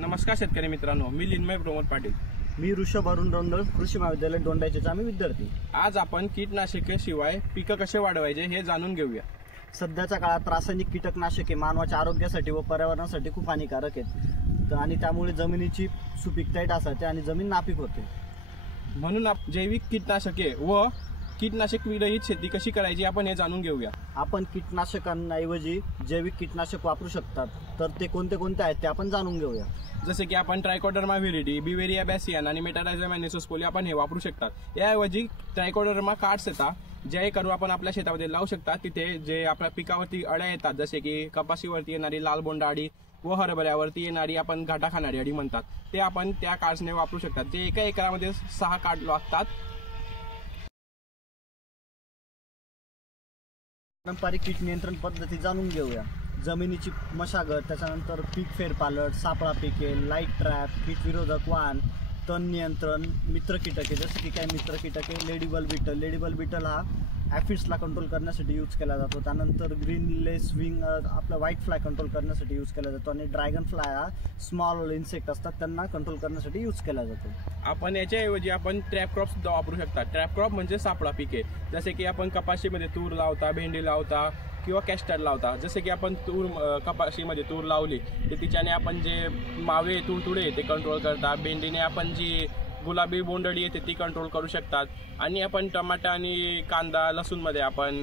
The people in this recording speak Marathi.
नमस्कार शेतकरी मित्रांनो, मी लिन्मय प्रमोद पाटील. मी ऋषभ अरुण रंदळ, कृषी महाविद्यालय दोंडाईचे आम्ही विद्यार्थी. आज आपण कीटनाशके शिवाय पिकं कसे वाढवायचे हे जाणून घेऊया. सध्याच्या काळात रासायनिक कीटकनाशके मानवाच्या आरोग्यासाठी व पर्यावरणासाठी खूप हानिकारक आहेत आणि त्यामुळे जमिनीची सुपीकता ढासळते आणि जमीन नापीक होते. म्हणून जैविक कीटनाशके व कीटनाशक विरहित शेती कशी करायची आपण हे जाणून घेऊया. आपण कीटनाशकांऐवजी जैविक कीटनाशक वापरू शकतात, तर ते कोणते कोणते आहेत ते आपण जाणून घेऊया. जसे की आपण ट्रायकोडर्मा व्हिरिडी, बिवेरिया बॅसियान आणि मेटारायझम एनिसोस्पोली आपण हे वापरू शकतात. याऐवजी ट्रायकोडर्मा कार्ड्सेटा जे करू आपण आपल्या शेतामध्ये लावू शकता. तिथे जे आपल्या पिकावरती अळ्या येतात, जसे की कपाशीवरती येणारी लाल बोंड अळी व हरभऱ्यावरती येणारी आपण घाटा खाणारी अळी म्हणतात, ते आपण त्या कार्ड्सने वापरू शकतात. जे एका एकरामध्ये 6 कार्ड लागतात. पारंपरिक कीट नियंत्रण पद्धती जाणून घेऊया. जमिनीची मशागत, त्याच्यानंतर पीक फेरपालट, सापळा पिके, लाईट ट्रॅप, कीट विरोधक वाण, तण नियंत्रण, मित्र कीटके जसे की काय मित्र कीटके लेडीबल बिटल हा ॲफिड्सला कंट्रोल करण्यासाठी यूज केला जातो. त्यानंतर ग्रीन लेस विंग आपला व्हाईट फ्लाय कंट्रोल करण्यासाठी यूज केला जातो आणि ड्रॅगन फ्लाय हा स्मॉल इन्सेक्ट असतात त्यांना कंट्रोल करण्यासाठी यूज केला जातो. आपण याच्याऐवजी आपण ट्रॅप क्रॉप सुद्धा वापरू शकता. ट्रॅप क्रॉप म्हणजे सापळा पिके, जसे की आपण कपाशीमध्ये तूर लावता, भेंडी लावता किंवा कॅस्टर्ड लावता. जसे की आपण कपाशीमध्ये तूर लावली तर तिच्याने आपण जे मावे तुडतुडे ते कंट्रोल करता. भेंडीने आपण जी गुलाबी बोंडळी येते ती कंट्रोल करू शकतात. आणि आपण टमाटा आणि कांदा लसूणमध्ये आपण